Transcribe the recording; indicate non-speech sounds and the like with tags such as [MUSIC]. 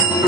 Thank [LAUGHS] you.